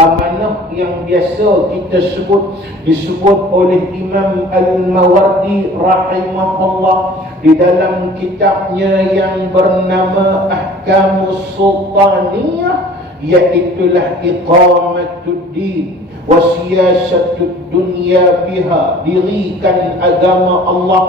amanah yang biasa kita disebut oleh Imam Al-Mawardi rahimahullah di dalam kitabnya yang bernama Ahkamus Sultaniyah, iaitulah iqamatuddin wa siyasatud dunya biha, dirikan agama Allah,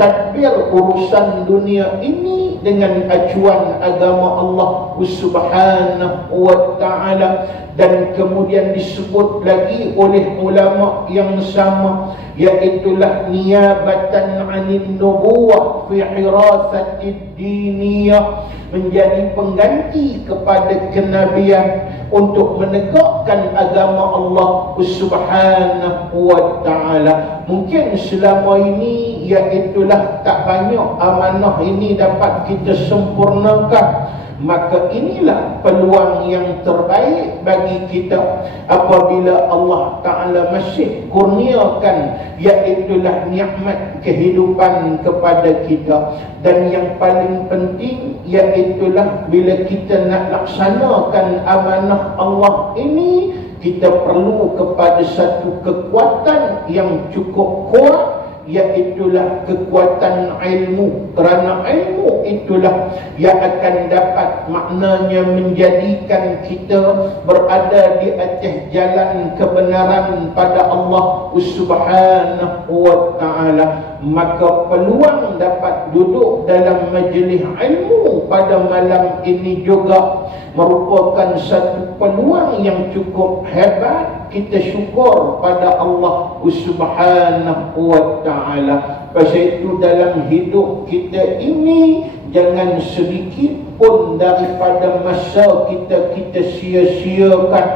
tadbir urusan dunia ini dengan acuan agama Allah Subhanahu wa ta'ala. Dan kemudian disebut lagi oleh ulama yang sama, iaitulah niyabatan 'anil nubuwah fi hirasatid diniyah, menjadi pengganti kepada kenabian untuk menegakkan agama Allah Subhanahu wa ta'ala. Mungkin selama ini iaitulah tak banyak amanah ini dapat kita sempurnakan, maka inilah peluang yang terbaik bagi kita apabila Allah Ta'ala masih kurniakan, iaitulah nikmat kehidupan kepada kita. Dan yang paling penting iaitulah bila kita nak laksanakan amanah Allah ini, kita perlu kepada satu kekuatan yang cukup kuat, iaitulah kekuatan ilmu. Kerana ilmu itulah yang akan dapat maknanya menjadikan kita berada di atas jalan kebenaran pada Allah Subhanahu wa ta'ala. Maka peluang dapat duduk dalam majlis ilmu pada malam ini juga merupakan satu peluang yang cukup hebat. Kita syukur pada Allah Subhanahu wa ta'ala. Pasal itu dalam hidup kita ini, jangan sedikit pun daripada masa kita sia-siakan.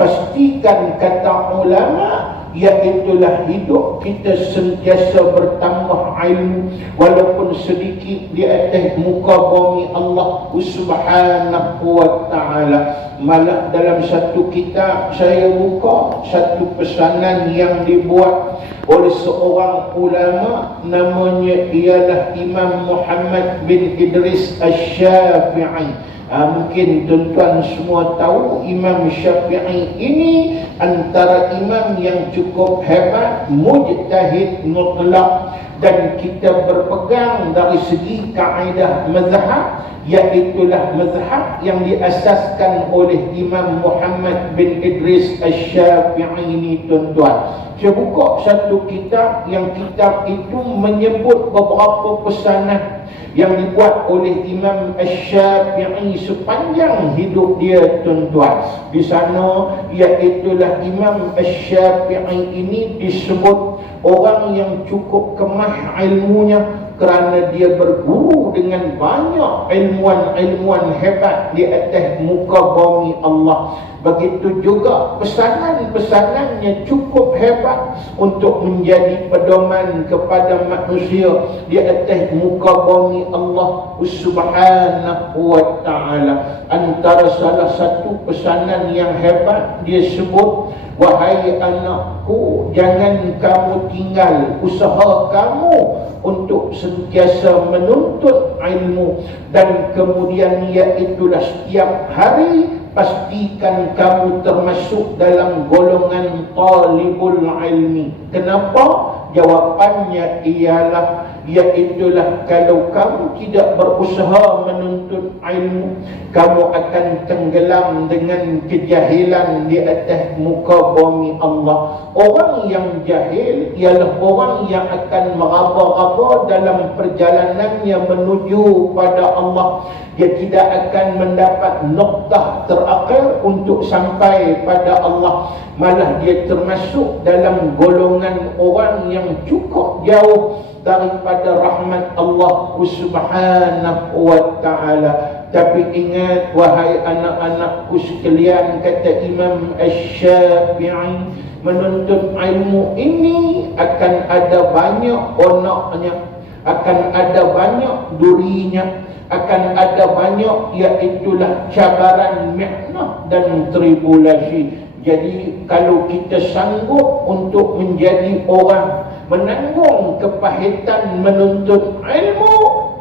Pastikan kata ulama, iaitulah hidup kita sentiasa bertambah ilmu, walaupun sedikit di atas muka bumi Allah Subhanahu wa ta'ala. Malah dalam satu kitab saya buka satu pesanan yang dibuat oleh seorang ulama, namanya ialah Imam Muhammad bin Idris Asy-Syafi'i. Mungkin tuan-tuan semua tahu Imam Syafi'i ini antara imam yang cukup hebat, mujtahid mutlak. Dan kita berpegang dari segi kaedah mazhab, iaitulah mazhab yang diasaskan oleh Imam Muhammad bin Idris Asy-Syafi'i ini, tuan-tuan. Saya buka satu kitab, yang kitab itu menyebut beberapa pesanan yang dibuat oleh Imam Asy-Syafi'i sepanjang hidup dia, tuan-tuan. Di sana iaitulah Imam Asy-Syafi'i ini disebut orang yang cukup kemah ilmunya, kerana dia berguru dengan banyak ilmuwan-ilmuwan hebat di atas muka bumi Allah. Begitu juga pesanan-pesanannya cukup hebat untuk menjadi pedoman kepada manusia di atas muka bumi Allah Subhanahu wa ta'ala. Antara salah satu pesanan yang hebat, dia sebut, wahai anakku, jangan kamu tinggal usaha kamu untuk sentiasa menuntut ilmu, dan kemudian iaitulah setiap hari pastikan kamu termasuk dalam golongan talibul ilmi. Kenapa? Jawapannya ialah, iaitulah kalau kamu tidak berusaha menuntut ilmu, kamu akan tenggelam dengan kejahilan di atas muka bumi Allah. Orang yang jahil ialah orang yang akan meraba-raba dalam perjalanannya menuju pada Allah. Dia tidak akan mendapat noktah terakhir untuk sampai pada Allah. Malah dia termasuk dalam golongan orang yang cukup jauh daripada rahmat Allah Subhanahu wa ta'ala. Tapi ingat, wahai anak-anakku sekalian, kata Imam Asy-Syafi'i, menuntut ilmu ini akan ada banyak onaknya, akan ada banyak durinya, akan ada banyak iaitulah cabaran, mihnah dan tribulasi. Jadi kalau kita sanggup untuk menjadi orang menanggung kepahitan menuntut ilmu,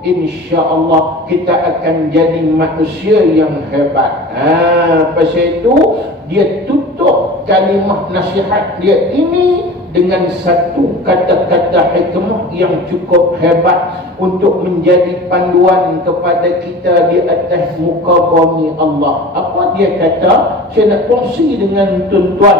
insya-Allah kita akan jadi manusia yang hebat. Pasal itu dia tutup kalimah nasihat dia ini dengan satu kata-kata hikmah yang cukup hebat untuk menjadi panduan kepada kita di atas muka bumi Allah. Apa dia kata? Saya nak kongsi dengan tuan-tuan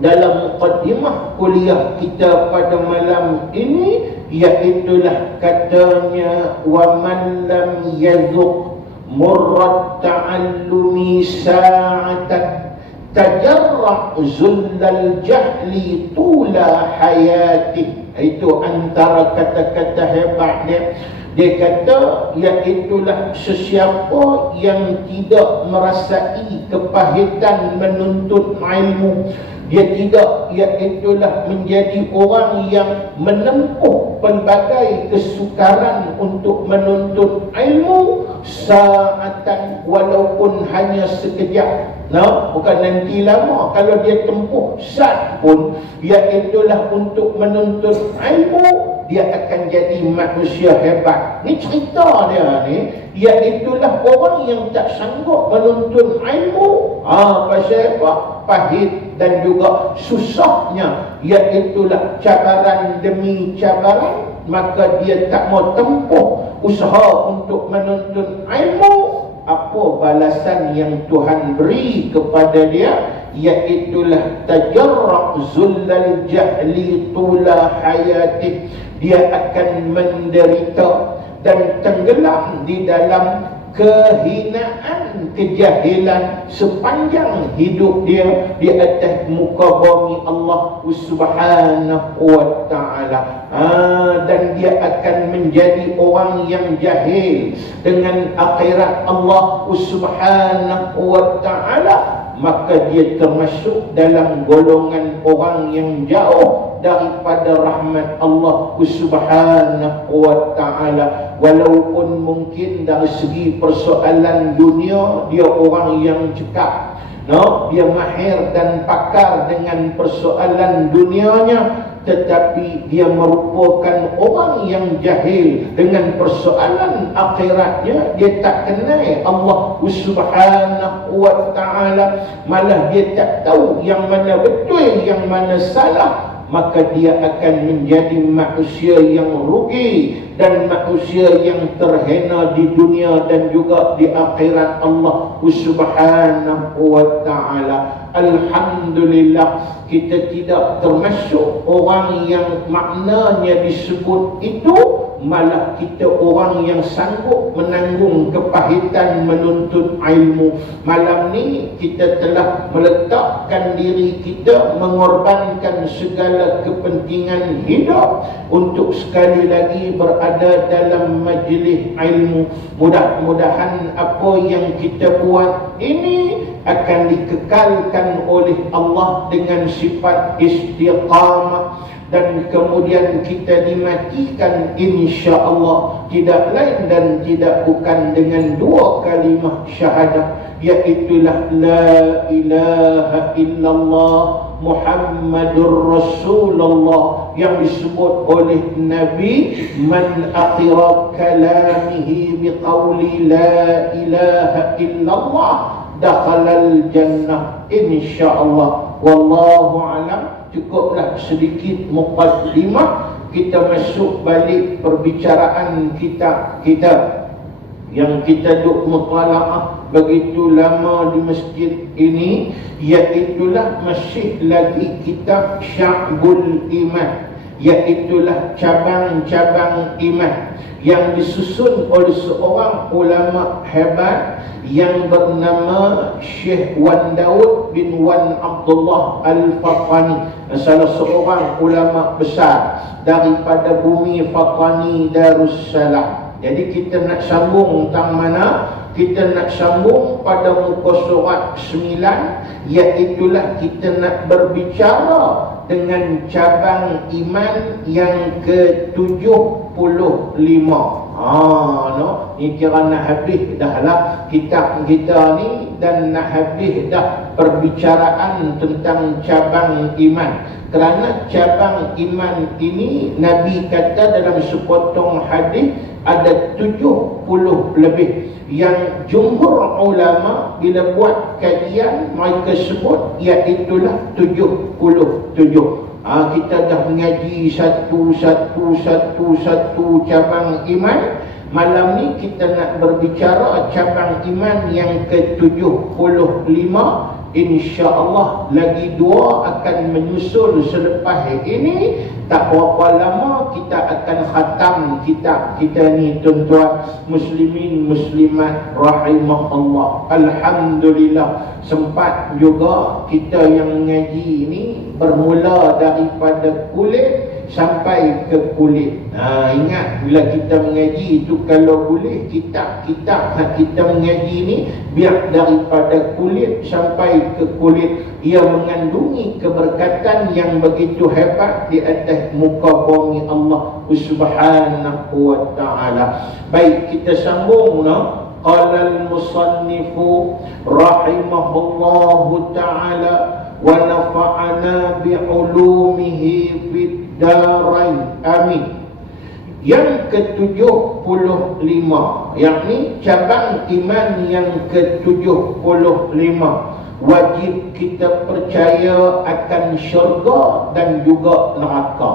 dalam mukaddimah kuliah kita pada malam ini, iaitulah katanya, wa man lam yazuq murrat ta'allumi sa'atan tajarra zullal jahli tula hayatih. Itu antara kata-kata hebat dia. Dia kata, iaitulah sesiapa yang tidak merasai kepahitan menuntut ilmu, dia tidak, iaitulah menjadi orang yang menempuh pelbagai kesukaran untuk menuntut ilmu saatan, walaupun hanya sekejap. Nah, bukan nanti lama, kalau dia tempuh saat pun, iaitulah untuk menuntut ilmu, dia akan jadi manusia hebat. Ni cerita dia ni, iaitulah orang yang tak sanggup menuntut ilmu. Pasal apa? Pahit dan juga susahnya, iaitulah cabaran demi cabaran, maka dia tak mau tempuh usaha untuk menuntut ilmu. Apa balasan yang Tuhan beri kepada dia? Iaitulah tajarra zullal jahli tula hayatih. Dia akan menderita dan tenggelam di dalam kehinaan, kejahilan sepanjang hidup dia di atas muka bumi Allah Subhanahu wa ta'ala. Dan dia akan menjadi orang yang jahil dengan akhirat Allah Subhanahu wa ta'ala, maka dia termasuk dalam golongan orang yang jauh daripada rahmat Allah Subhanahu wa ta'ala. Walaupun mungkin dari segi persoalan dunia dia orang yang cekap, dia mahir dan pakar dengan persoalan dunianya, tetapi dia merupakan orang yang jahil dengan persoalan akhiratnya. Dia tak kenal Allah Subhanahu wa ta'ala, malah dia tak tahu yang mana betul, yang mana salah. Maka dia akan menjadi manusia yang rugi dan manusia yang terhina di dunia dan juga di akhirat Allah Subhanahu wa ta'ala. Alhamdulillah, kita tidak termasuk orang yang maknanya disebut itu, malah kita orang yang sanggup menanggung kepahitan menuntut ilmu. Malam ni kita telah meletakkan diri kita, mengorbankan segala kepentingan hidup untuk sekali lagi berada dalam majlis ilmu. Mudah-mudahan apa yang kita buat ini akan dikekalkan oleh Allah dengan sifat istiqamah, dan kemudian kita dimatikan insya-Allah tidak lain dan tidak bukan dengan dua kalimah syahadah, iaitulah la ilaha illallah Muhammadur Rasulullah, yang disebut oleh Nabi, man akhira kalamihi biqawli la ilaha illallah dakhalal jannah insya-Allah. Wallahu alam. Cukuplah sedikit muqaddimah, kita masuk balik perbicaraan kita yang kita duk mutalaah begitu lama di masjid ini, iaitulah masih lagi kitab Sya'bul Iman, iaitulah cabang-cabang iman yang disusun oleh seorang ulama hebat yang bernama Syekh Wan Daud bin Wan Abdullah Al-Fatani, salah seorang ulama besar daripada bumi Fatani Darussalam. Jadi kita nak sambung tentang mana? Kita nak sambung pada muka surat 9, iaitulah kita nak berbicara dengan cabang iman yang ke-75. Ni kira nak habis dah lah kitab kita ni. dan nak habis dah perbicaraan tentang cabang iman. Kerana cabang iman ini Nabi kata dalam sepotong hadis ada 70 lebih. Yang jumhur ulama bila buat kajian mereka sebut iaitulah 77. Kita dah mengaji satu cabang iman. Malam ni kita nak berbicara cabang iman yang ke-75. InsyaAllah lagi 2 akan menyusul selepas ini. Tak berapa lama kita akan khatam kitab kita ni, tuan-tuan muslimin muslimat rahimahullah. Alhamdulillah sempat juga kita yang mengaji ini bermula daripada kulit sampai ke kulit. Ingat bila kita mengaji itu, kalau boleh kitab-kitab kita mengaji ni biar daripada kulit sampai ke kulit. Ia mengandungi keberkatan yang begitu hebat di atas muka bumi Allah Subhanahu wa ta'ala. Baik, kita sambung. Qala al-musannifu rahimahullahu ta'ala wa nafa'ana bi'ulumihi fid darain, amin. Yang ke-75, yakni cabang iman yang ke-75, wajib kita percaya akan syurga dan juga neraka.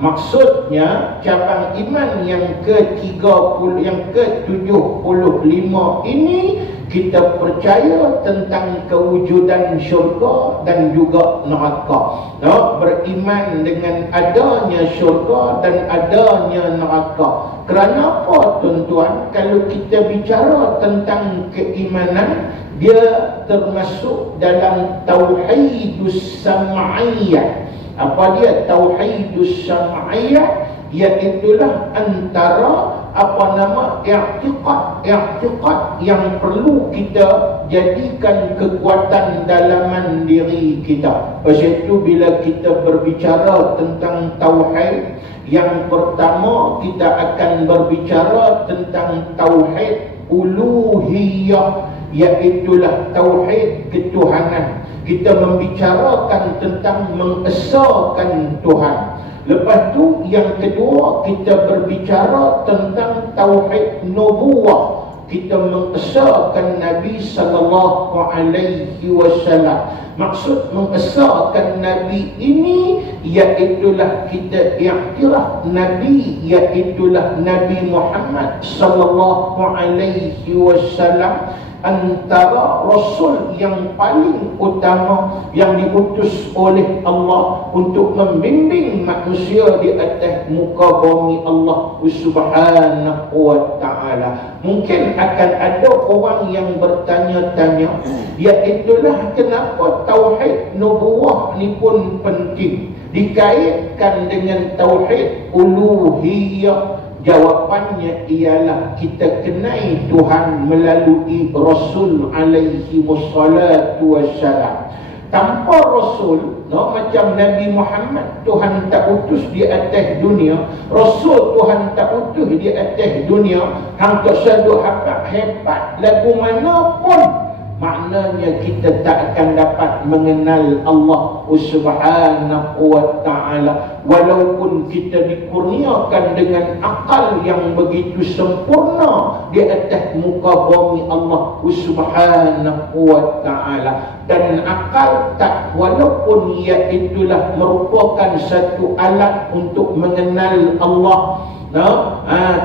Maksudnya cabang iman yang ke-30, yang ke-75 ini kita percaya tentang kewujudan syurga dan juga neraka. Beriman dengan adanya syurga dan adanya neraka. Kerana apa, tuan-tuan? Kalau kita bicara tentang keimanan, dia termasuk dalam tauhidus sam'iyah. Apa dia tauhidus sam'iyah? Iaitulah antara i'tiqad yang perlu kita jadikan kekuatan dalaman diri kita. Pasal itu bila kita berbicara tentang tauhid, yang pertama kita akan berbicara tentang tauhid uluhiyah, iaitulah tauhid ketuhanan. Kita membicarakan tentang mengesahkan Tuhan. Lepas tu yang kedua kita berbicara tentang tauhid nubuwah. Kita mengesahkan Nabi sallallahu alaihi wasallam. Maksud mengesahkan Nabi ini iaitulah kita iktiraf Nabi, iaitulah Nabi Muhammad sallallahu alaihi wasallam antara Rasul yang paling utama yang diutus oleh Allah untuk membimbing manusia di atas muka bumi Allah Subhanahu wa ta'ala. Mungkin akan ada orang yang bertanya-tanya, iaitulah kenapa tauhid nubuwah ni pun penting dikaitkan dengan tauhid uluhiyah. Jawapannya ialah kita kenal Tuhan melalui Rasul alaihi wassalatu wassalam. Tanpa Rasul, macam Nabi Muhammad Tuhan tak utus di atas dunia, Rasul Tuhan tak utus di atas dunia, hang tak sadu hebat lagu mana pun, maknanya kita tak akan dapat mengenal Allah Subhanahu wa ta'ala. Walaupun kita dikurniakan dengan akal yang begitu sempurna di atas muka bumi Allah Subhanahu wa ta'ala. Dan akal tak, walaupun ia itulah merupakan satu alat untuk mengenal Allah,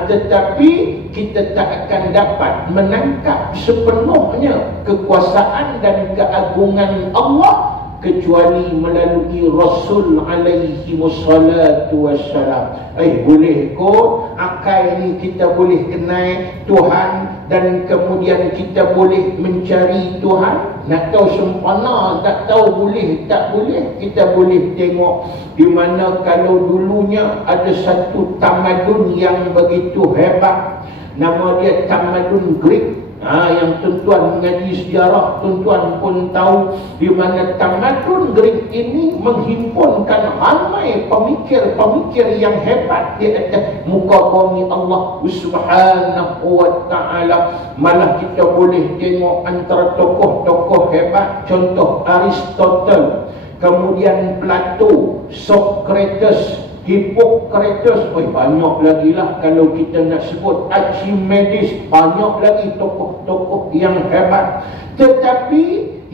tetapi kita tak akan dapat menangkap sepenuhnya kekuasaan dan keagungan Allah kecuali melalui Rasul alaihi wassalatu wassalam. Boleh kot akal ni kita boleh kenal Tuhan dan kemudian kita boleh mencari Tuhan. Nak tahu sempurna, tak tahu boleh tak boleh, kita boleh tengok di mana kalau dulunya ada satu tamadun yang begitu hebat, nama dia tamadun Greek. Yang tuan-tuan mengaji sejarah, tuan-tuan pun tahu di mana tamadun Greek ini menghimpunkan ramai pemikir-pemikir yang hebat di atas muka bumi Allah Subhanahu wa ta'ala. Malah kita boleh tengok antara tokoh-tokoh hebat, contoh Aristotle, kemudian Plato, Socrates, Hippocrates, banyak lagi lah kalau kita nak sebut, Archimedes, banyak lagi tokoh-tokoh yang hebat. Tetapi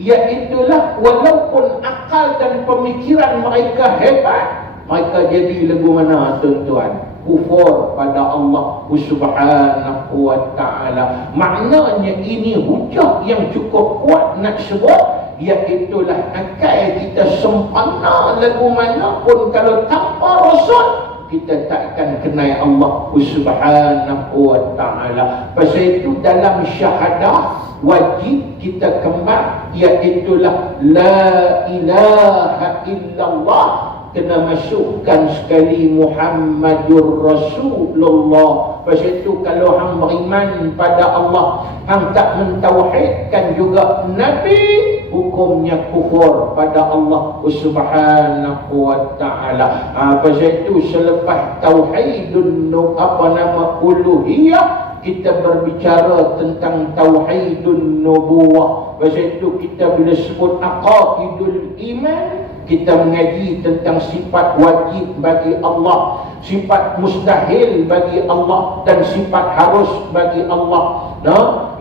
iaitulah walaupun akal dan pemikiran mereka hebat, mereka jadi lagu mana tuan-tuan? Kufur pada Allah Subhanahu wa ta'ala. Maknanya ini hujah yang cukup kuat nak sebut, iaitulah akal kita sempurna lagu mana pun kalau tanpa rasul kita takkan kenal Allah Subhanahu wa ta'ala. Pasal itu dalam syahadah wajib kita kembang, iaitulah la ilaha illallah, kena masukkan sekali Muhammadur Rasulullah. Pasal itu kalau hang beriman pada Allah, hang tak mentauhidkan juga Nabi, hukumnya kufur pada Allah Subhanahu wa ta'ala. Pasal itu selepas tauhidun uluhiyah, kita berbicara tentang tauhidun nubuwah. Pasal itu kita bila sebut aqaidul iman, kita mengaji tentang sifat wajib bagi Allah, sifat mustahil bagi Allah, dan sifat harus bagi Allah.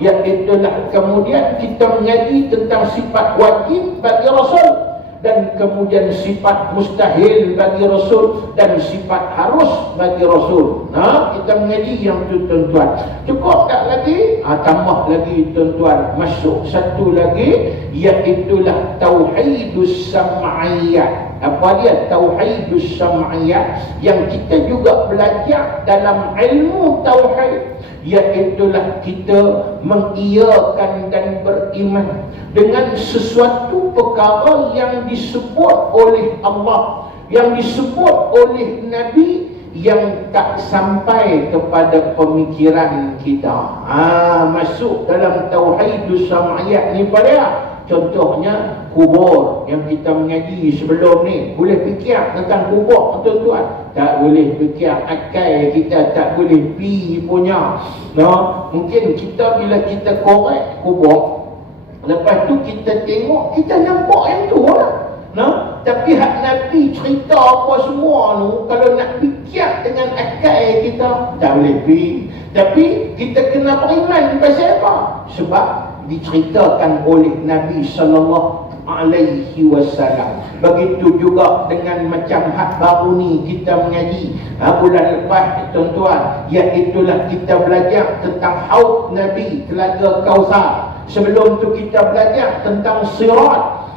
Iaitulah kemudian kita mengaji tentang sifat wajib bagi Rasul, dan kemudian sifat mustahil bagi Rasul, dan sifat harus bagi Rasul. Kita mengaji yang tu tuan-tuan. Cukup tak lagi? Tambah lagi tuan-tuan. Masuk satu lagi, iaitulah tauhidus sam'iyat. Apa dia tauhidus sam'iyat? Yang kita juga belajar dalam ilmu tauhid, iaitulah kita mengiyakan dan beriman dengan sesuatu perkara yang disebut oleh Allah, yang disebut oleh Nabi, yang tak sampai kepada pemikiran kita. Masuk dalam tauhidus sam'iyat ni pada. Contohnya kubur yang kita mengaji sebelum ni. Boleh fikir tentang kubur tuan-tuan? Tak boleh fikir. Akal kita tak boleh pi punya. Mungkin kita bila kita korek kubur, lepas tu kita tengok, kita nampak yang tu lah. Tapi hak Nabi cerita apa semua tu, kalau nak fikir dengan akal kita, tak boleh pi. Tapi kita kena beriman pasal apa? Sebab diceritakan oleh Nabi sallallahu alaihi wasallam. Begitu juga dengan macam hak baru ni kita mengaji bulan lepas tuan-tuan, iaitulah kita belajar tentang haud Nabi, telaga Kausar. Sebelum tu kita belajar tentang sirat,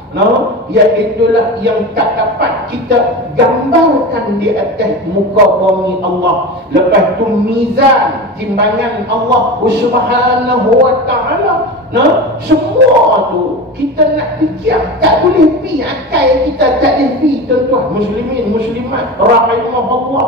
iaitulah yang tak dapat kita gambarkan di atas muka bumi Allah. Lepas tu mizan, timbangan Allah Subhanahu wa ta'ala. Semua tu kita nak fikir, tak boleh pi akal kita, tak boleh pi tuan-tuan muslimin muslimat rahimahullah.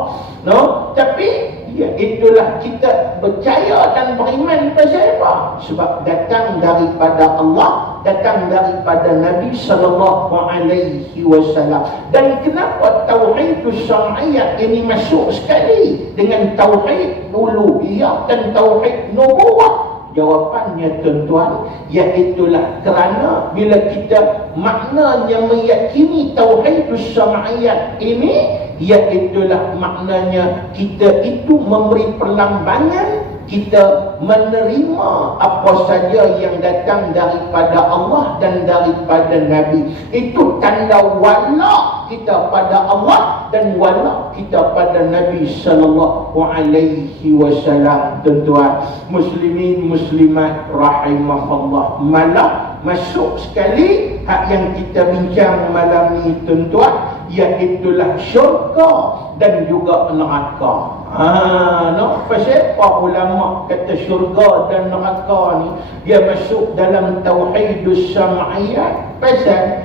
Tapi itulah kita percaya dan beriman pasal apa? Sebab datang daripada Allah, datang daripada Nabi sallallahu alaihi wasallam. Dan kenapa tauhidus sam'iyat ini masuk sekali dengan tauhid uluhiyah dan tauhid nubuwah? Jawapannya tuan-tuan, iaitulah kerana bila kita maknanya meyakini tauhidus sam'iyat ini, iaitulah maknanya kita itu memberi perlambangan, kita menerima apa saja yang datang daripada Allah dan daripada Nabi. Itu tanda wala kita pada Allah dan wala kita pada Nabi sallallahu alaihi wasallam. Tuan-tuan muslimin muslimat rahimahullah, malah masuk sekali hak yang kita bincang malam ni tuan-tuan, iaitulah syurga dan juga neraka. No, pasal apa ulama kata syurga dan neraka ni dia masuk dalam tauhidus sam'iyat? Pasal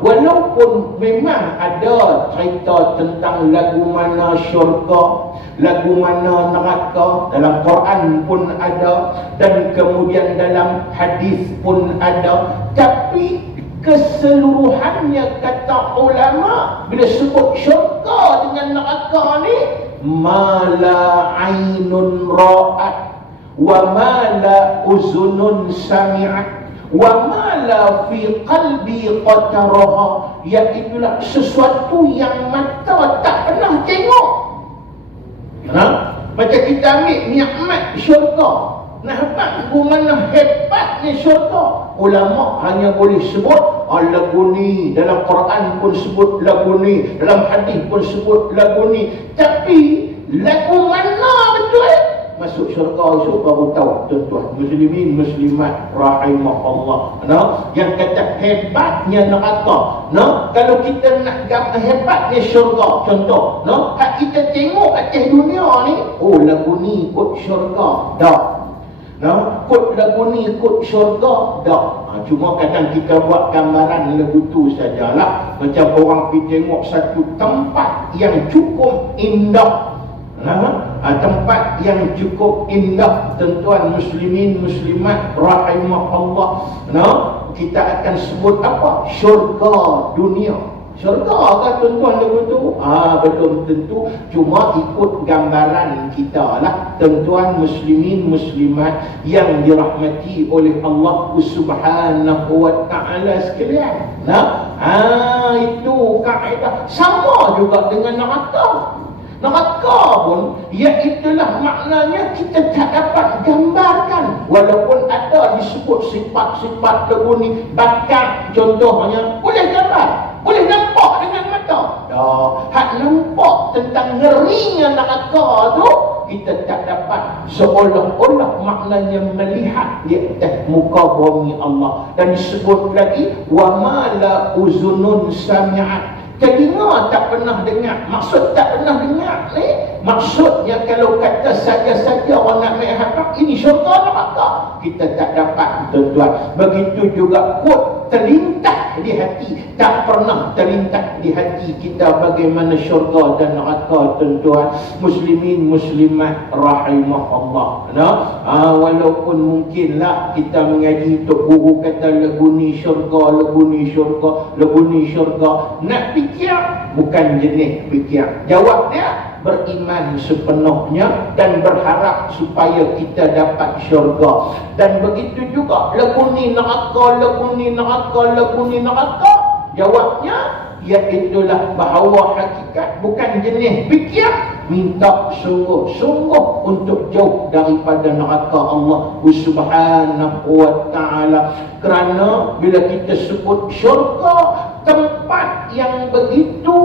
walaupun memang ada cerita tentang lagu mana syurga, lagu mana neraka, dalam Quran pun ada dan kemudian dalam hadis pun ada, tapi keseluruhannya kata ulama bila sebut syurga dengan neraka ni, mala ainun ra'at wa mala uzunun sami'at wa mala fi qalbi qataraha, iaitulah sesuatu yang mata tak pernah tengok. Macam kita ambil nikmat syurga, nampak mana hebatnya syurga. Ulama hanya boleh sebut lagu ni, dalam Quran pun sebut lagu ni, dalam hadis pun sebut lagu ni, tapi lagu mana betul masuk syurga itu baru tahu tuan-tuan muslimin muslimat rahimahullah. Yang kata hebatnya neraka, kalau kita nak gambar hebatnya syurga, contoh hak kita tengok atas dunia ni, lagu ni ikut syurga dah, kod lagu ni ikut syurga dah. Cuma kadang kita buat gambaran lagu tu sajalah. Macam orang pergi tengok satu tempat yang cukup indah, tempat yang cukup indah, tuan-tuan muslimin muslimat rahimahullah, kita akan sebut apa? Syurga dunia. Syurga kan tuan-tuan lagu tu? Belum tentu, cuma ikut gambaran kita lah, tuan-tuan muslimin muslimat yang dirahmati oleh Allah Subhanahu wa ta'ala sekalian. Itu kaedah. Sama juga dengan neraka. Neraka pun iaitulah maknanya kita tak dapat gambarkan, walaupun ada disebut sifat-sifat lagu ni, bakat contohnya boleh gambar, boleh nampak dengan mata. Hak nampak tentang ngerinya neraka tu kita tak dapat, seolah-olah maknanya melihat di atas muka bumi Allah. Dan disebut lagi wa mala uzunun sami'at, telinga tak pernah dengar. Maksud tak pernah dengar ni, maksudnya kalau kata saja-saja orang nak mengharap ini syurga neraka, kita tak dapat tuan-tuan. Begitu juga kod terlintas di hati, tak pernah terlintas di hati kita bagaimana syurga dan neraka tuan-tuan muslimin muslimat rahimahullah. Walaupun mungkinlah kita mengaji untuk guru kata lagu ni syurga, lagu ni syurga, lagu ni syurga, nak fikir bukan jenis fikir. Jawab dia beriman sepenuhnya dan berharap supaya kita dapat syurga. Dan begitu juga lagu ni neraka, lagu ni neraka, lagu ni neraka, jawabnya iaitulah bahawa hakikat bukan jenis fikir, minta sungguh-sungguh untuk jauh daripada neraka Allah Subhanahu wa ta'ala. Kerana bila kita sebut syurga, tempat yang begitu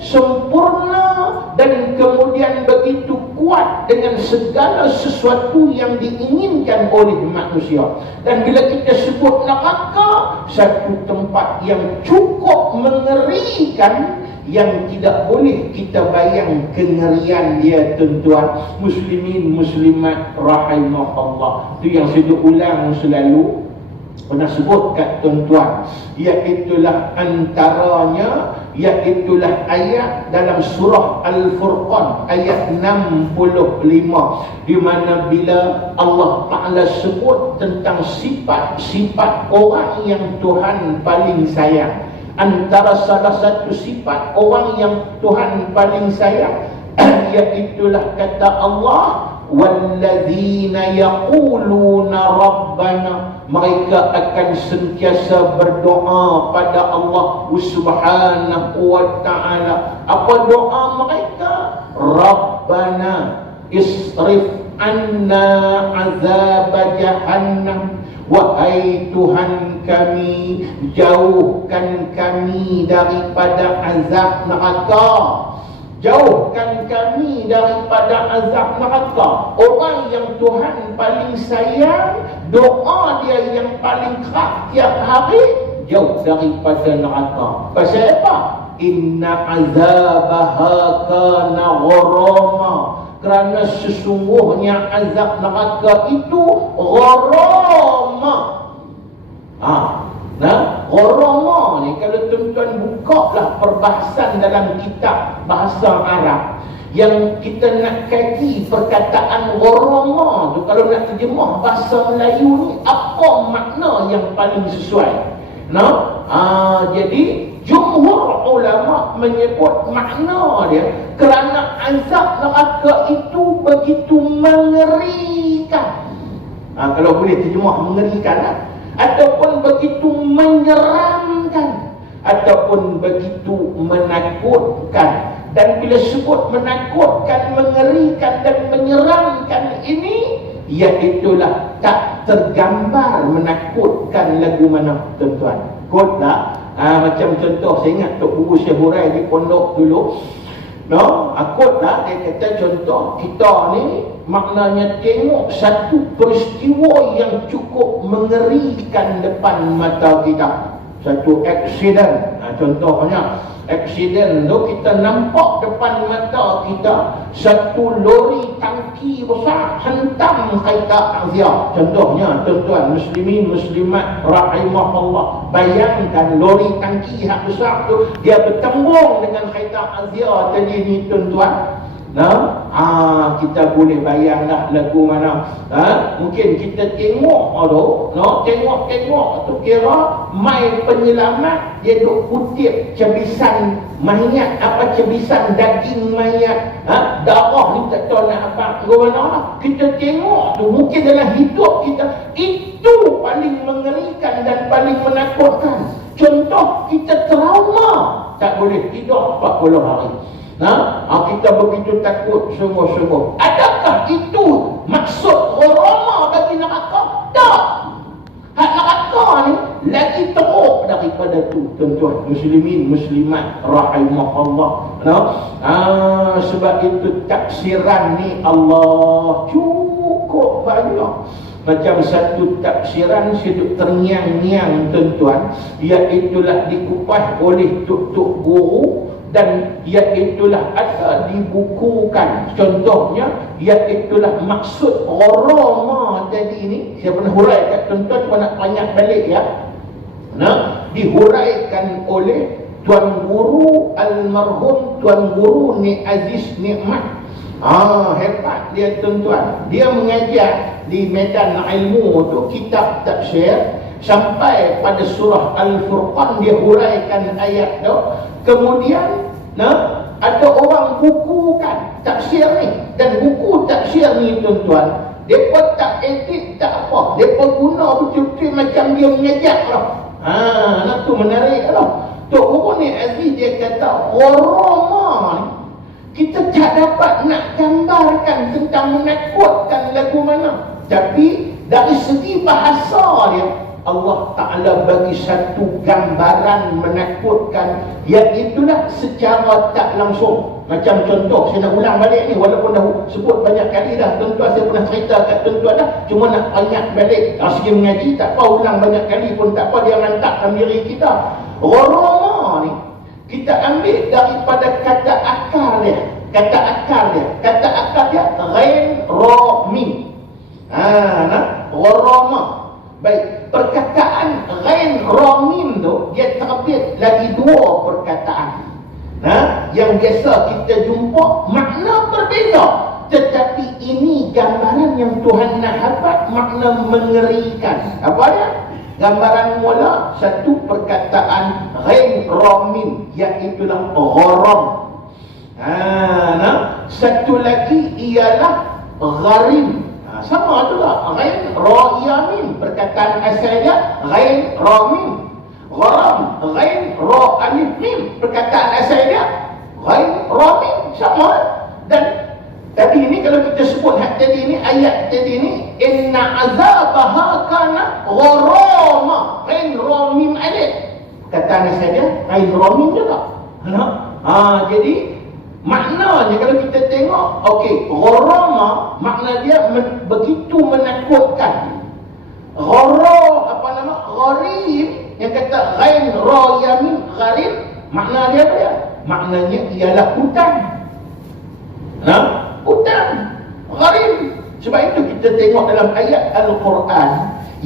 sempurna dan kemudian begitu kuat dengan segala sesuatu yang diinginkan oleh manusia. Dan bila kita sebut neraka, satu tempat yang cukup mengerikan, yang tidak boleh kita bayang kengerian dia tuan-tuan muslimin muslimat rahimahullah. Itu yang saya ulang selalu, pernah sebut kat tuan-tuan, iaitulah antaranya, iaitulah ayat dalam surah Al-Furqan ayat 65, di mana bila Allah Ta'ala sebut tentang sifat-sifat orang yang Tuhan paling sayang. Antara salah satu sifat orang yang Tuhan paling sayang iaitulah kata Allah, walladzina yaquluna rabbana, mereka akan sentiasa berdoa pada Allah Subhanahu wa ta'ala. Apa doa mereka? Rabbana isrif anna azab jahannam, wahai Tuhan kami, jauhkan kami daripada azab neraka. Jauhkan kami daripada azab neraka. Orang yang Tuhan paling sayang, doa dia yang paling keras tiap hari, jauh daripada neraka. Pasal apa? Inna azabaha kana gharama, kerana sesungguhnya azab neraka itu gharama. Gharama ni kalau tuan-tuan buka lah perbahasan dalam kitab bahasa Arab, yang kita nak kaji perkataan gharama tu, kalau nak terjemah bahasa Melayu ni apa makna yang paling sesuai? Jadi jumhur ulama menyebut makna dia kerana azab neraka itu begitu mengerikan. Kalau boleh terjemah mengerikan lah, ataupun begitu menyeramkan, ataupun begitu menakutkan. Dan bila sebut menakutkan, mengerikan dan menyeramkan ini, iaitulah tak tergambar menakutkan lagu mana tuan-tuan. Kotlah macam contoh, saya ingat Tok Guru Syekh Hurai di pondok dulu, kotlah dia kata contoh kita ni maknanya tengok satu peristiwa yang cukup mengerikan depan mata kita, satu aksiden. Contohnya aksiden tu kita nampak depan mata kita satu lori tangki besar hentam kereta Azia. Contohnya tuan-tuan muslimin muslimat rahimahullah, bayangkan lori tangki yang besar tu dia bertembung dengan kereta Azia tadi ni tuan-tuan. Kita boleh bayanglah lagu mana. Mungkin kita tengok tengok tu kira mai penyelamat dia duk kutip cebisan mayat, cebisan daging mayat, darah ni tak tahu nak apa mana. Kita tengok tu mungkin dalam hidup kita itu paling mengerikan dan paling menakutkan. Contoh, kita trauma, tak boleh tidur 40 hari. Kita begitu takut sungguh-sungguh. Adakah itu maksud gharama bagi neraka? Tak. Hak neraka ni lagi teruk daripada tu tuan-tuan muslimin muslimat rahimahullah. Sebab itu taksiran ni Allah cukup banyak. Macam satu taksiran hidup terngiang-ngiang tuan-tuan, iaitulah dikupas oleh tok-tok guru, dan iaitulah ada dibukukan. Contohnya iaitulah maksud gharama tadi ni. Saya pernah hurai kat tuan-tuan, cuma nak banyak balik ya. Dihuraikan oleh Tuan Guru almarhum Tuan Guru Ni Aziz Nikmat. Hebat dia tuan-tuan. Dia mengajar di medan ilmu tu kitab tafsir sampai pada surah Al-Furqan, dia huraikan ayat tu. Kemudian ada orang bukukan tafsir ni, dan buku tafsir ni tuan-tuan, depa tak edit tak apa, depa guna betul-betul macam dia mengajar lah. Tu menarik lah. Tok Guru Ni Aziz dia kata gharama ni kita tak dapat nak gambarkan tentang menakutkan lagu mana, tapi dari segi bahasa dia Allah Ta'ala bagi satu gambaran menakutkan, iaitulah secara tak langsung. Macam contoh, saya nak ulang balik ni, walaupun dah sebut banyak kali dah tuan-tuan, saya pernah cerita kat tuan-tuan dah, cuma nak banyak balik. Segi mengaji tak apa, ulang banyak kali pun tak apa, dia nantak dalam diri kita. Gharama ni kita ambil daripada kata akar dia. Kata akar dia ghain ra mim. Gharama. Baik, perkataan ghain ra mim tu dia terbit lagi dua perkataan. Yang biasa kita jumpa makna berbeza, tetapi ini gambaran yang Tuhan nak dapat, makna mengerikan. Apa dia? Gambaran mula satu perkataan ghain ra mim, iaitulah gharam. Satu lagi ialah gharim. Sama juga ghain ra ya mim, perkataan asalnya ghain ra mim. Gharam ghain ra alif mim, perkataan asalnya ghain ra mim, sama. Dan tadi ini kalau kita sebut tadi ini ayat tadi ini, inna azabaha kana gharama, ghain ra mim alif, perkataan asalnya ghain ra mim juga. Jadi maknanya kalau kita tengok, gharama makna dia begitu menakutkan. Gharib yang kata ghain ra ya mim gharib, makna dia apa ya? Maknanya ialah hutan. Hutang. Gharim. Sebab itu kita tengok dalam ayat Al-Quran,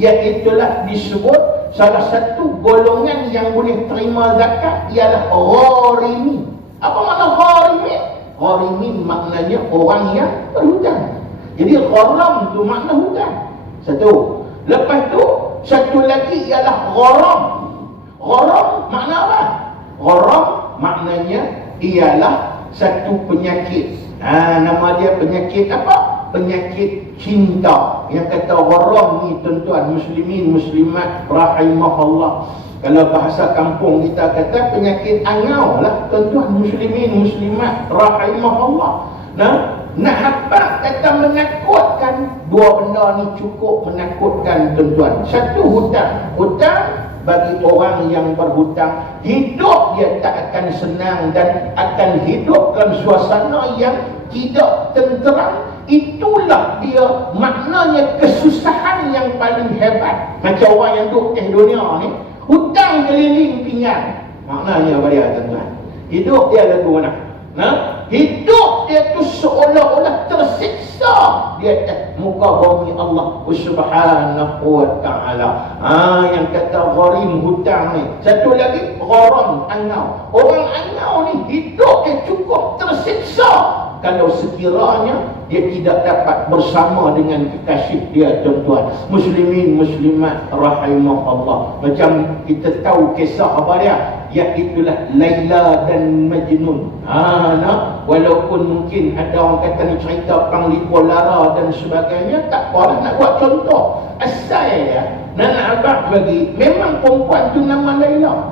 iaitulah disebut salah satu golongan yang boleh terima zakat ialah gharimin. Apa makna gharimin? Gharimin maknanya orang yang berhutang. Jadi gharam tu makna hutang. Satu. Lepas tu satu lagi ialah gharam. Gharam makna apa? Gharam maknanya ialah satu penyakit. Nama dia penyakit apa? Penyakit cinta. Yang kata gharam ni tuan-tuan muslimin muslimat rahimahullah. Kalau bahasa kampung kita kata penyakit angau lah tuan-tuan muslimin muslimat rahimahullah. Nak apa kata menakutkan? Dua benda ni cukup menakutkan tuan-tuan. Satu hutang. Hutang bagi orang yang berhutang, hidup dia tak akan senang dan akan hidup dalam suasana yang tidak tenteram. Itulah dia maknanya kesusahan yang paling hebat. Macam orang yang duduk di dunia ni, hutang keliling pinggan. Maknanya apa dia tuan-tuan? Hidup dia lagu mana? Hidup dia tu seolah-olah tersiksa di atas muka bumi Allah Subhanahu wa ta'ala. Yang kata gharim hutang ni. Satu lagi gharam angau. Orang angau ni hidup dia cukup tersiksa kalau sekiranya dia tidak dapat bersama dengan kekasih dia tuan-tuan muslimin muslimat rahimahullah. Macam kita tahu kisah apa dia, iaitulah Laila dan Majnun. Walaupun mungkin ada orang kata ni cerita Panglipo Lara dan sebagainya, tak apalah nak buat contoh. Asal ya, Nana Abang bagi memang perempuan tu nama Laila.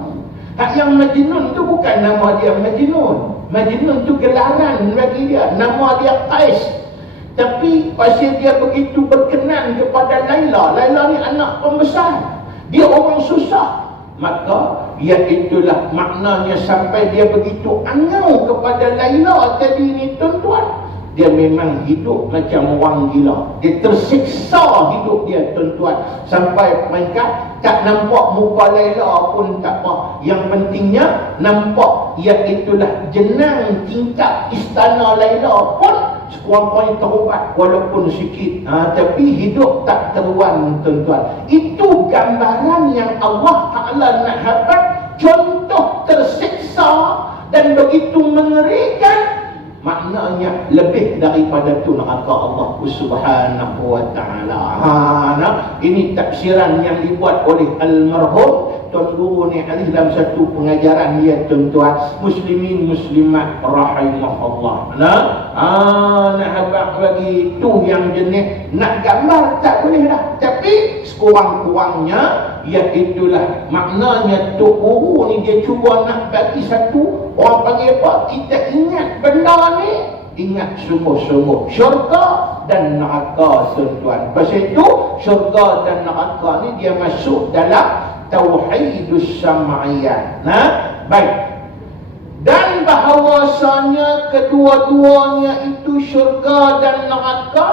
Hak yang Majnun tu bukan nama dia Majnun. Majnun tu gelaran bagi dia, nama dia Qais. Tapi pasal dia begitu berkenan kepada Laila, Laila ni anak pembesar, dia orang susah, maka iaitulah maknanya sampai dia begitu angau kepada Laila tadi ni tuan-tuan. Dia memang hidup macam orang gila. Dia tersiksa hidup dia tuan-tuan. Sampai mereka tak nampak muka Laila pun tak apa. Yang pentingnya nampak iaitulah jenang tingkap istana Laila pun sekurang-kurangnya terubat walaupun sikit. Tapi hidup tak teruan tuan-tuan. Itu gambaran yang Allah Ta'ala nak habaq. Contoh tersiksa dan begitu mengerikan. Maknanya lebih daripada tu neraka Allah Subhanahu wa ta'ala. Ini tafsiran yang dibuat oleh almarhum Tuan Guru ni Ali dalam satu pengajaran dia tuan-tuan muslimin muslimat rahimahullah. Nak habaq bagi tu yang jenis nak gambar tak boleh dah. Tapi sekurang-kurangnya iaitulah maknanya Tok Guru ni dia cuba nak bagi satu, orang panggil apa, kita ingat benda ni, ingat sungguh-sungguh syurga dan neraka tuan-tuan. Pasal itu syurga dan neraka ni dia masuk dalam tauhidus sam'iyah. Baik. Dan bahawasanya kedua-duanya itu syurga dan neraka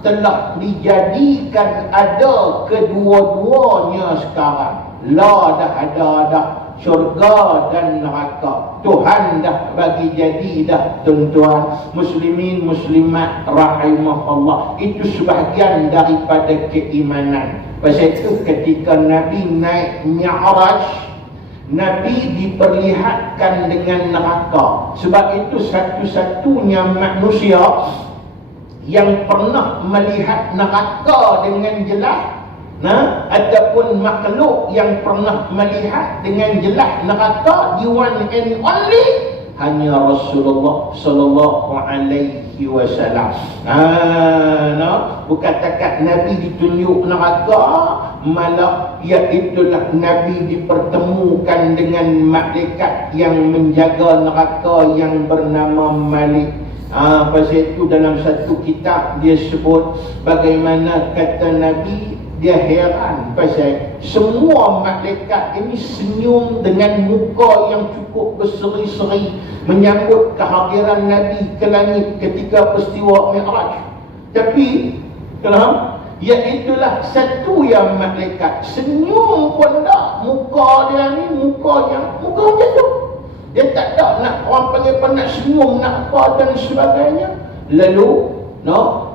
telah dijadikan ada kedua-duanya sekarang. La dah ada dah syurga dan neraka. Tuhan dah bagi jadi dah tuan-tuan muslimin muslimat rahimahullah. Itu sebahagian daripada keimanan. Pasal itu ketika Nabi naik Mi'raj, Nabi diperlihatkan dengan neraka. Sebab itu satu-satunya manusia yang pernah melihat neraka dengan jelas, ataupun makhluk yang pernah melihat dengan jelas neraka, the one and only, hanya Rasulullah sallallahu alaihi wasallam. Bukan takat Nabi ditunjuk neraka, malah iaitulah Nabi dipertemukan dengan malaikat yang menjaga neraka yang bernama Malik. Pasal itu dalam satu kitab dia sebut bagaimana kata Nabi dia heran pasal semua malaikat ini senyum dengan muka yang cukup berseri-seri menyambut kehadiran Nabi ke langit ketika peristiwa Mi'raj. Tapi iaitulah satu yang malaikat senyum pun tak, muka dia ni muka macam tu. Dia tak ada nak orang panggil nak senyum nak apa dan sebagainya. Lalu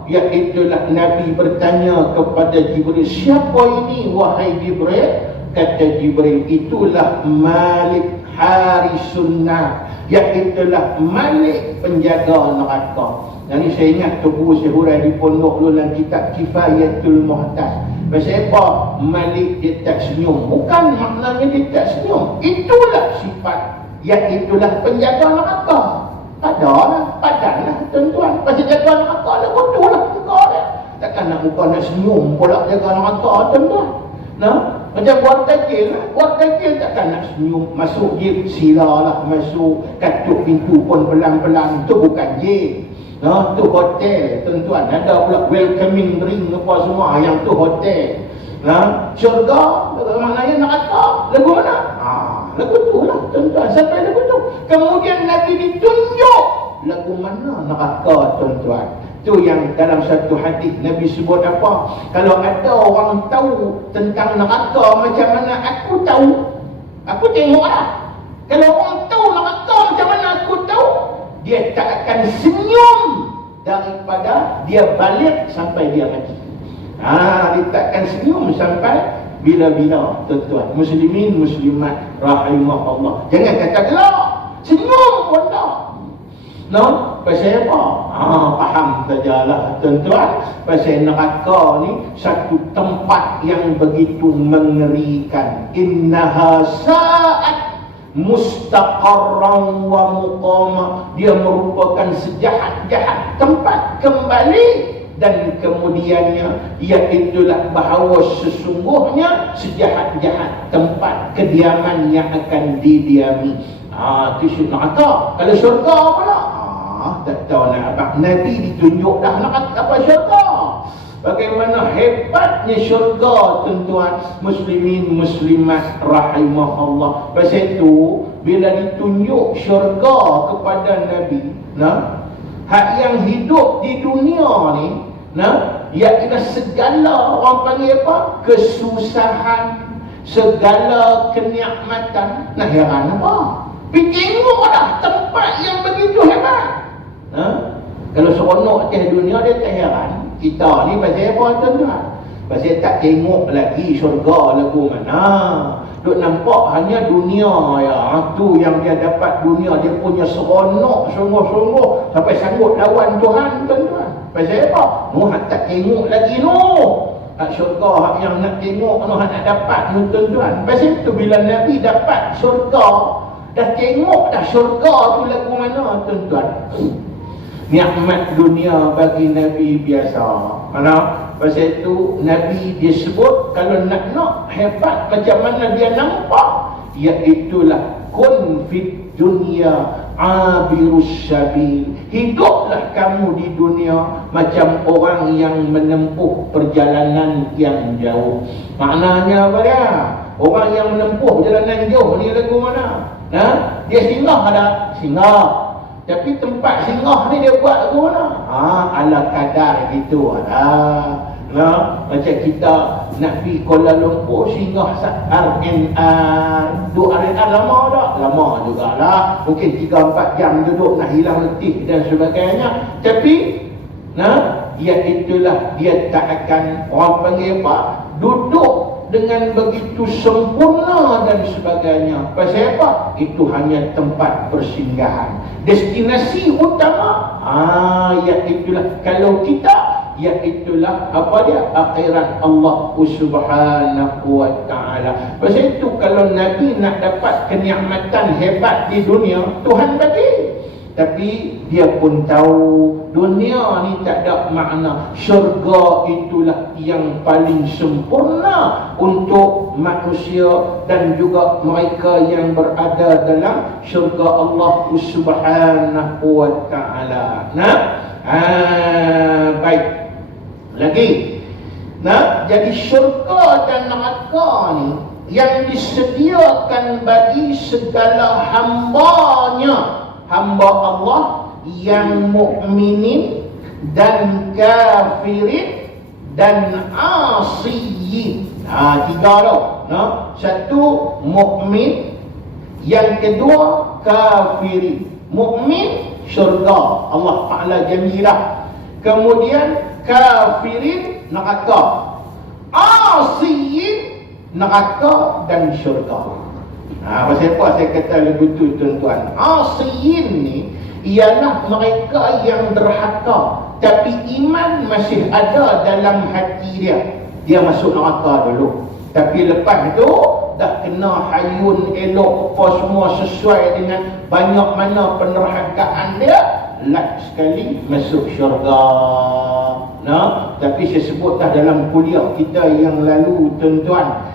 iaitulah Nabi bertanya kepada Jibril, siapa ini wahai Jibril? Kata Jibril, itulah Malik Harisun Nar, iaitulah Malik penjaga neraka. Dan ni saya ingat Tuku Syekh di pondok dulu dalam kitab Kifayatul Muhtaj. Pasal apa? Malik dia tak senyum. Bukan maknanya dia tak senyum. Itulah sifat, iaitulah penjaga neraka. Padanlah tuan-tuan. Pasal jaga neraka lah, betul lah jaga dia. Takkan nak muka nak senyum pula jaga neraka tuan-tuan. Macam buat tajil takkan nak senyum. Masuk je silalah, masuk katuk pintu pun pelan-pelan. Itu bukan je. Tu hotel tuan-tuan. Ada pula welcoming drink apa semua, yang tu hotel. Syurga maknanya neraka. Lagu mana? Lagu tu lah tuan-tuan. Sampai lagu tu. Kemudian Nabi ditunjuk lagu mana neraka tuan-tuan. Tu yang dalam satu hadis Nabi sebut apa? Kalau ada orang tahu tentang neraka macam mana aku tahu, aku tengok lah. Kalau orang tahu neraka macam mana aku tahu, dia tak akan senyum daripada dia balik sampai dia mati. Dia tak akan senyum sampai bila-bila tuan-tuan. Muslimin muslimat rahimahullah. Jangan kata gelak, senyum pun tak. Pasal apa? Faham sajalah tuan-tuan. Pasal neraka ni satu tempat yang begitu mengerikan. Innaha sa'at mustaqarran wa muqama. Dia merupakan sejahat-jahat tempat kembali. Dan kemudiannya iaitulah bahawa sesungguhnya sejahat-jahat tempat kediaman yang akan didiami. Itu neraka. Kalau syurga pula tak tahu nak apa. Nabi ditunjuk dah neraka apa syurga. Bagaimana hebatnya syurga tuan-tuan muslimin muslimat rahimahullah. Pasal itu bila ditunjuk syurga kepada Nabi, hak yang hidup di dunia ni, iaitu segala orang panggil apa? Kesusahan, segala kenikmatan. Heran apa? Pergi tengok dah tempat yang begitu hebat. Kalau seronok atas dunia dia tak heran. Kita ni pasal apa tuan-tuan? Pasal tak tengok lagi syurga lagu mana. Duk nampak hanya dunia ya. Tu yang dia dapat dunia, dia punya seronok sungguh-sungguh sampai sanggup lawan Tuhan tuan-tuan. Pasal apa? Hak tak tengok lagi hak syurga, hak yang nak tengok hak nak dapat tuan-tuan. Pasal itu bila Nabi dapat syurga, dah tengok dah syurga tu lagu mana tuan-tuan. Nikmat dunia bagi Nabi biasa. Pasal itu Nabi disebut kalau nak hebat macam mana dia nampak, iaitulah kun fid dunya abirus sabil. Hiduplah kamu di dunia macam orang yang menempuh perjalanan yang jauh. Maknanya apa dia? Orang yang menempuh perjalanan jauh ni lagu mana? Dia singgah ada? Singgah. Tapi tempat singgah ni dia buat lagu mana? Ala kadar gitu ada. Macam kita nak pergi Kuala Lumpur singgah RNR. Duduk RNR lama tak? Lama jugalah. Mungkin 3-4 jam duduk nak hilang letih dan sebagainya. Tapi iaitulah dia tak akan, orang panggil apa? Duduk dengan begitu sempurna dan sebagainya. Pasal apa? Itu hanya tempat persinggahan. Destinasi utama iaitulah kalau kita, iaitulah apa dia? Akhirat Allah Subhanahu wa ta'ala. Pasal itu kalau Nabi nak dapat kenikmatan hebat di dunia, Tuhan bagi. Tapi dia pun tahu dunia ni tak ada makna. Syurga itulah yang paling sempurna untuk manusia dan juga mereka yang berada dalam syurga Allah Subhanahu wa ta'ala. Baik. Lagi. Jadi syurga dan neraka ni yang disediakan bagi segala hambanya, hamba Allah yang mukminin dan kafirin dan asiyin. Tiga tau. Satu mukmin, yang kedua kafirin. Mukmin syurga Allah Ta'ala jamilah. Kemudian kafirin neraka, asiyin neraka dan syurga. Pasal apa saya kata lebih betul tuan-tuan? Asiyin ni ialah mereka yang derhaka tapi iman masih ada dalam hati dia. Dia masuk neraka dulu, tapi lepas tu dah kena hayun elok apa semua sesuai dengan banyak mana penerhakaan dia, last sekali masuk syurga. Tapi saya sebut dah dalam kuliah kita yang lalu tuan-tuan,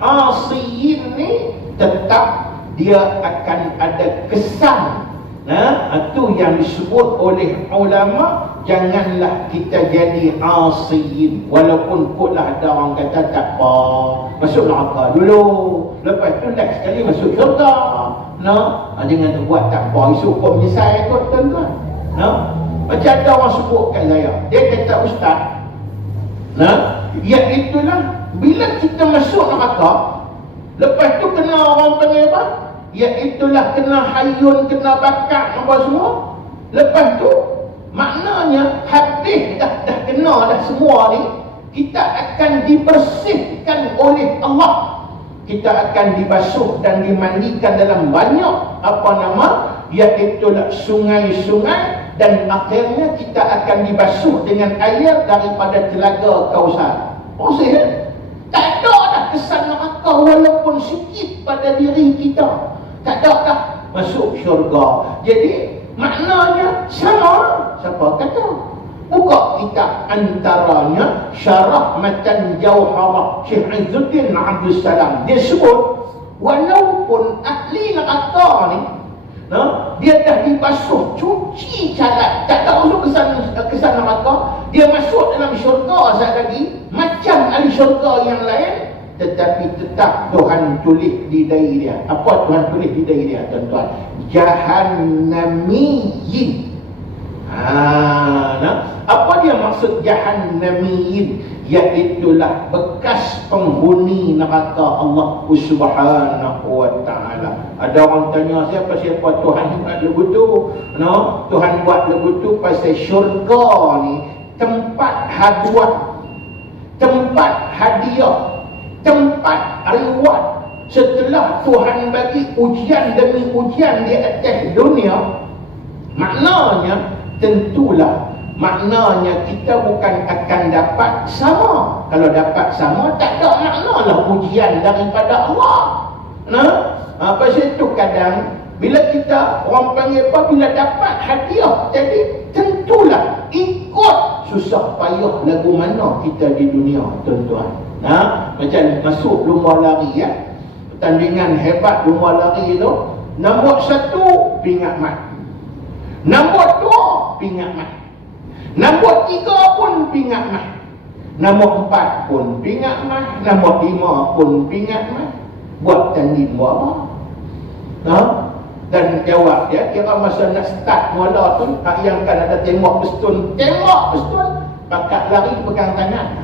asiyin ni tetap dia akan ada kesan. Itu yang disebut oleh ulama, janganlah kita jadi asiyin. Walaupun kotlah ada orang kata tak apa, masuk neraka dulu, lepas tu last sekali masuk syurga. Jangan buat tak apa, esok kau menyesal kot tuan-tuan. Macam ada orang sebut kat saya, dia kata ustaz, iaitulah bila kita masuk neraka, lepas tu kena orang panggil apa? Iaitulah kena hayun, kena bakar apa semua. Lepas tu maknanya habis dah kena dah semua ni, kita akan dibersihkan oleh Allah. Kita akan dibasuh dan dimandikan dalam banyak iaitulah sungai-sungai, dan akhirnya kita akan dibasuh dengan air daripada telaga Kausar. Maksudnya tak ada dah kesan neraka walaupun sikit pada diri kita. Tak ada dah masuk syurga. Jadi maknanya sama. Siapa kata? Buka kitab antaranya Syarah Matan Jauharah Syekh Izzuddin Abdul Salam. Dia sebut walaupun ahli neraka ni dia dah dibasuh, cuci calat, tak ada usul kesan neraka, dia masuk dalam syurga sekali lagi macam ahli syurga yang lain, tetapi tetap Tuhan tulis di dahi dia. Apa Tuhan tulis di dahi dia tuan-tuan? Jahannamiyin. Apa dia maksud jahannamiyin? Iaitulah bekas penghuni neraka Allah Subhanahu wa ta'ala. Ada orang tanya siapa Tuhan buat lagu tu? Tuhan buat lagu tu pasal syurga ni tempat haduat, tempat hadiah, tempat reward. Setelah Tuhan bagi ujian demi ujian di atas dunia, maknanya tentulah kita bukan akan dapat sama. Kalau dapat sama, tak ada maknalah ujian daripada Allah. Pasal itu kadang bila kita orang panggil apa, bila dapat hadiah, jadi tentulah ikut susah payah lagu mana kita di dunia tuan-tuan. Macam masuk lomba lari pertandingan hebat lomba lari tu, nombor 1 pingat mat, nombor 2 pingat mat, nombor 3 pun pingat mat, nombor 4 pun pingat mat, nombor 5 pun pingat mat. Buat tanding buat apa? Dan jawab dia, kira masa nak start mula tu, yang kan ada tembak pistol, bakat lari pegang tangan.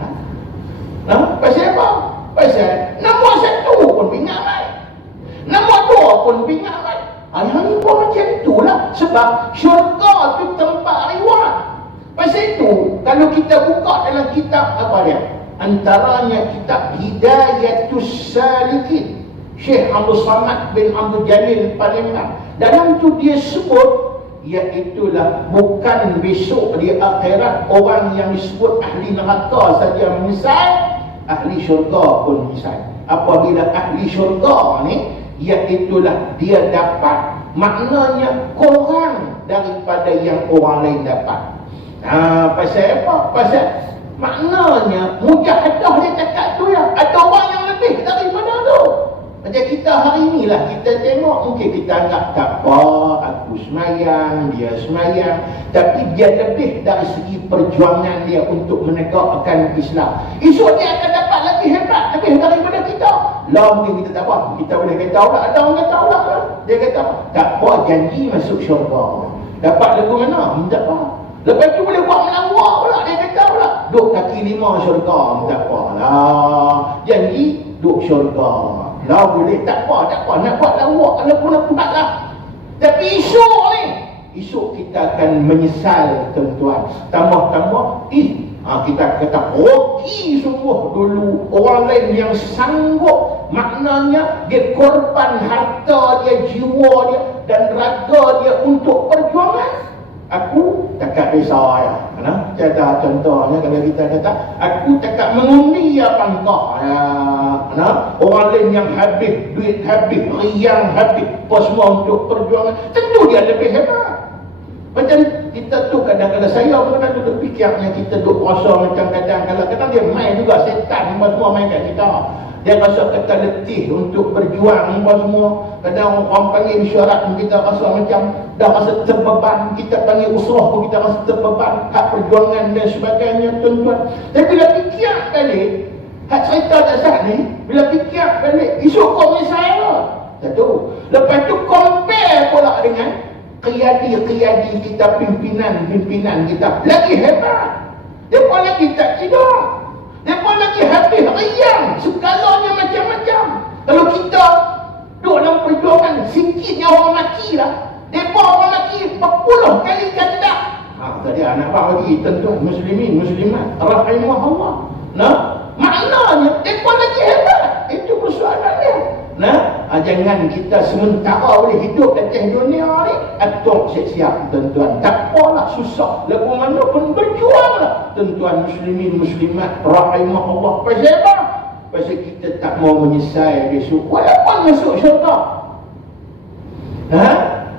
Pasal apa? Pasal nombor 1 pun pingat mat, nombor 2 pun pingat mat. Yang ni pun macam itulah. Sebab syurga tu tempat reward. Pasal itu, kalau kita buka dalam kitab apa dia? Antaranya kitab Hidayatus Salikin, Syekh Abdul Samad bin Abdul Jalil Palembang. Dalam tu dia sebut, iaitulah bukan besok di akhirat orang yang disebut ahli neraka saja menyesal, ahli syurga pun menyesal. Apabila ahli syurga ni, iaitulah dia dapat maknanya kurang daripada yang orang lain dapat. Pasal apa? Pasal maknanya mujahadah dia cakap tu ya, ada orang yang lebih daripada tu. Macam kita hari ni lah, kita tengok mungkin kita anggap tak apa, aku semayang, dia semayang, tapi dia lebih dari segi perjuangan dia untuk menegakkan Islam. Esok dia akan dapat lagi hebat, lebih daripada kita. Lah mungkin kita tak apa, kita boleh kata Allah, ada orang kata Allah lah. Dia kata tak apa, janji masuk syurga. Dapat lagu mana? Tak apa. Lepas tu boleh buat melawak pula, dia kata pula duk kaki 5 syurga. Tak apa lah, janji duk syurga lah boleh, tak apa, nak buat lawak walaupun aku tak lah. Tapi esok ni, esok kita akan menyesal tuan-tuan. Tambah-tambah kita kata okey sungguh dulu orang lain yang sanggup, maknanya dia korban harta dia, jiwa dia dan raga dia untuk perjuangan. Aku takkan risau ya. Kata contohnya kalau kita kata aku takkan mengundi apa engkau ya. Orang lain yang habis duit, habis riang, habis apa semua untuk perjuangan, tentu dia lebih hebat. Macam kita tu kadang-kadang saya pernah duduk fikirnya, kita duduk rasa macam kadang-kadang dia main juga, setan semua main kat kita. Dia rasa kata letih untuk berjuang apa semua. Kadang orang panggil syarat kita rasa macam dah rasa terbeban, kita panggil usrah pun kita rasa terbeban, hak perjuangan dan sebagainya tuan-tuan. Tapi bila fikir balik, hak cerita tak sah ni, bila fikir balik, esok kau menyesal. Satu. Lepas tu compare pula dengan qiyadi-qiyadi kita, pimpinan kita lagi hebat. Mereka lagi tak tidur, mereka lagi habis riang, segalanya macam-macam. Kalau kita duduk dalam perjuangan, sikitnya orang mati lah, mereka orang mati berpuluh kali ganda. Tadi anak bagi tuan-tuan muslimin muslimat rahimahullah. Maknanya mereka lagi hebat. Itu persoalannya. Jangan kita sementara boleh hidup atas dunia ni atok siap-siap tuan-tuan. Tak apalah susah, lagu mana pun berjuanglah tuan-tuan muslimin muslimat rahimahullah. Pasal apa? Pasal kita tak mau menyesal besok walaupun masuk syurga.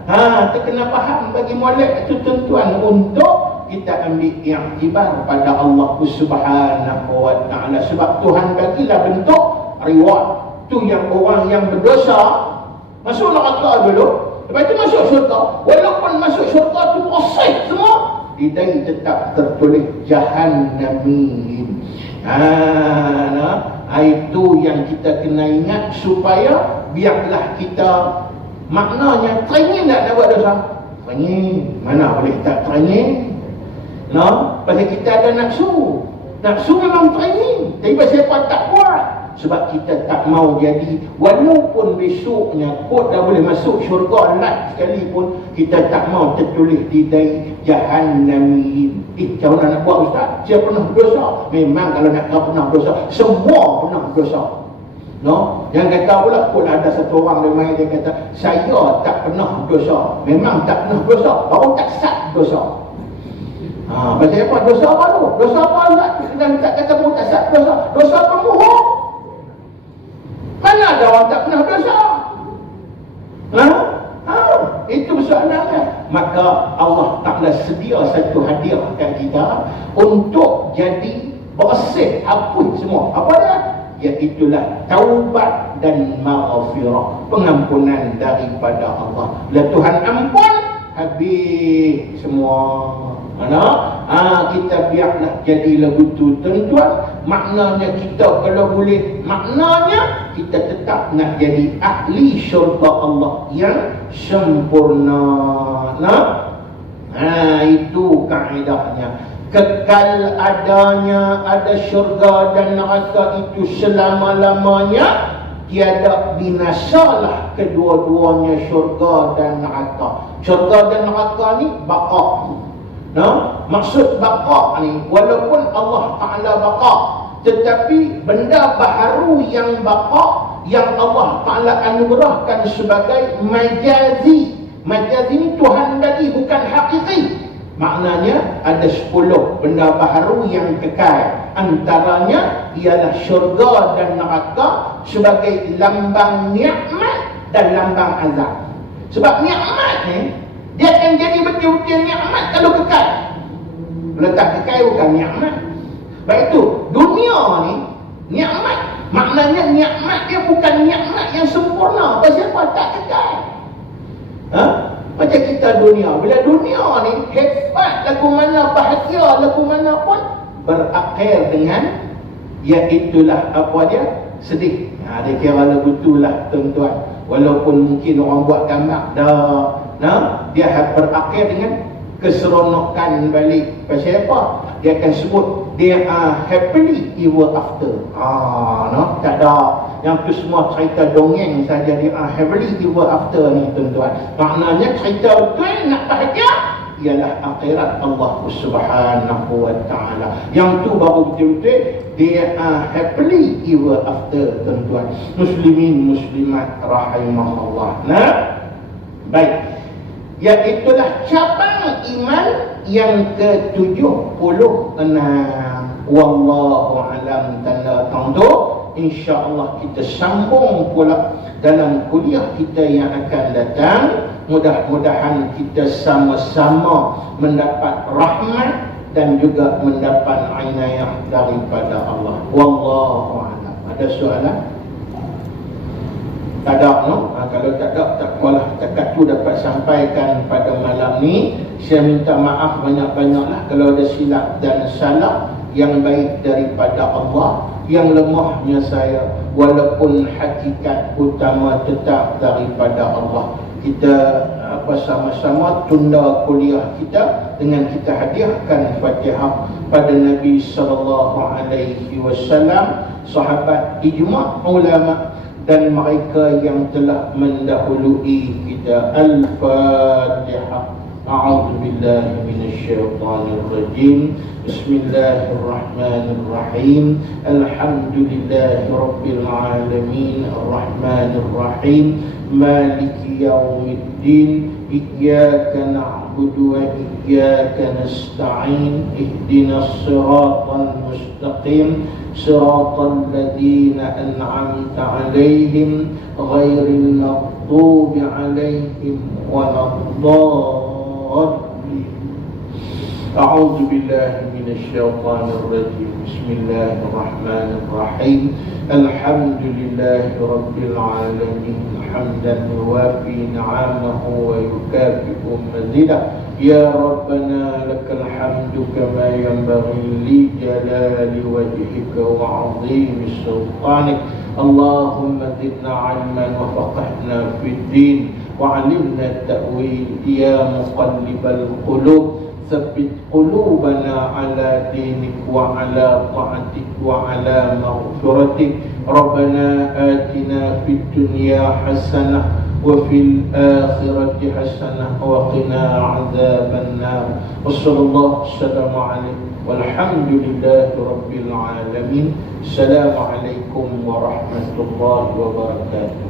Tak kena faham bagi molek itu tuan-tuan, untuk kita ambil iktibar pada Allah Subhanahu wa taala. Sebab Tuhan bagilah bentuk reward. Tu yang orang yang berdosa masuk neraka dulu, lepas tu masuk syurga. Walaupun masuk syurga tu bersih semua, dia tetap tertulis jahannamin. Itu yang kita kena ingat, supaya biarlah kita, maknanya training tak nak buat dosa. Training mana boleh tak training? Pasal kita ada nafsu. Nafsu memang training, tapi pasal apa tak buat? Sebab kita tak mau jadi, walaupun besoknya kot dah boleh masuk syurga live sekalipun, kita tak mau tertulis di dalam jahannamin. Macam mana nak buat ustaz? Saya pernah berdosa. Memang kalau nak kau pernah berdosa, semua pernah berdosa. Yang kata pula kot ada satu orang dia main, dia kata saya tak pernah berdosa. Memang tak pernah berdosa, baru tak sat berdosa. Pasal apa? Dosa apa tu? Dosa apa Allah? Dan tak kata pun tak sat dosa. Dosa pemohong. Mana ada orang tak pernah dosa? Itu soalannya. Maka Allah Ta'ala sedia satu hadiah kat kita untuk jadi bersih, hapus semua. Apa dia? Iaitulah taubat dan maghfirah, pengampunan daripada Allah. Bila Tuhan ampun, habis semua. Kita biarlah jadi lagu tu tuan-tuan. Maknanya kita kalau boleh, maknanya kita tetap nak jadi ahli syurga Allah yang sempurna. Itu kaedahnya. Kekal adanya, ada syurga dan neraka itu selama-lamanya. Tiada binasalah kedua-duanya, syurga dan neraka. Syurga dan neraka ni baqa. Maksud baqa ni, walaupun Allah Ta'ala baqa, tetapi benda baharu yang baqa, yang Allah Ta'ala anugerahkan sebagai majazi. Majazi ni Tuhan bagi, bukan hakiki. Maknanya ada 10 benda baharu yang kekal. Antaranya ialah syurga dan neraka sebagai lambang nikmat dan lambang azab. Sebab nikmat ni, dia akan jadi betul-betul nikmat kalau kekal. Kalau tak kekal bukan nikmat. Baik itu, dunia ni nikmat. Maknanya nikmat dia bukan nikmat yang sempurna. Pasal apa? Tak kekal. Macam kita dunia. Bila dunia ni hebat lagu mana, bahagia lagu mana pun, berakhir dengan iaitulah apa dia? Sedih. Dia kira lagu tu lah tuan-tuan. Walaupun mungkin orang buat gambar dia berakhir dengan keseronokan balik. Pasal apa? Dia akan sebut dia happily ever after. Tak ada Yang tu semua cerita dongeng saja dia heavily ever after ni tuan-tuan. Maknanya cerita betul nak bahagia ialah akhirat Allah Subhanahu wa taala. Yang tu baru betul-betul dia happily ever after tuan-tuan. Muslimin muslimat rahimahullah. Nah, baik. Iaitulah cabang iman yang ke-76. Wallahu alam tanda tangdu. InsyaAllah kita sambung pula dalam kuliah kita yang akan datang. Mudah-mudahan kita sama-sama mendapat rahmat dan juga mendapat inayah daripada Allah. Wallahu alam. Ada soalan? Tak ada, no? Kalau tak ada, tak apalah. Takat tu dapat sampaikan pada malam ni. Saya minta maaf banyak-banyaklah kalau ada silap dan salah. Yang baik daripada Allah, yang lemahnya saya, walaupun hakikat utama tetap daripada Allah. Kita bersama-sama tunda kuliah kita dengan kita hadiahkan Fatihah pada Nabi sallallahu alaihi wasallam, sahabat, ijma' ulama dan mereka yang telah mendahului kita. Al-Fatihah. A'udzu billahi minasyaitonir rajim. Bismillahirrahmanirrahim. Alhamdulillahi rabbil alamin. Arrahmanir rahim. Maliki yaumiddin. Iyyaka na'budu wa iyyaka nasta'in. Ihdinas siratal mustaqim. Siratal ladzina an'amta 'alaihim ghairil maghdubi 'alaihim waladdallin. A'udzu billahi minasyaitonir rajim. Bismillahirrahmanirrahim. Alhamdulillahi rabbil alamin. Hamdan yuwafi ni'amahu wa yukafi'u mazidah. Ya Rabbana lakal hamdu kama yanbaghi li jalali wajhika wa 'azimi sultanik. Allahumma zidna 'ilman wa faqihna fid din وعلمنا التأويل يا مقلب القلوب ثبت قلوبنا على دينك وعلى طاعتك وعلى مغفرتك ربنا آتنا في الدنيا حسنة وفي الآخرة حسنة وقنا عذاب النار وصلى الله وسلم عليه والحمد لله رب العالمين. السلام عليكم ورحمة الله وبركاته.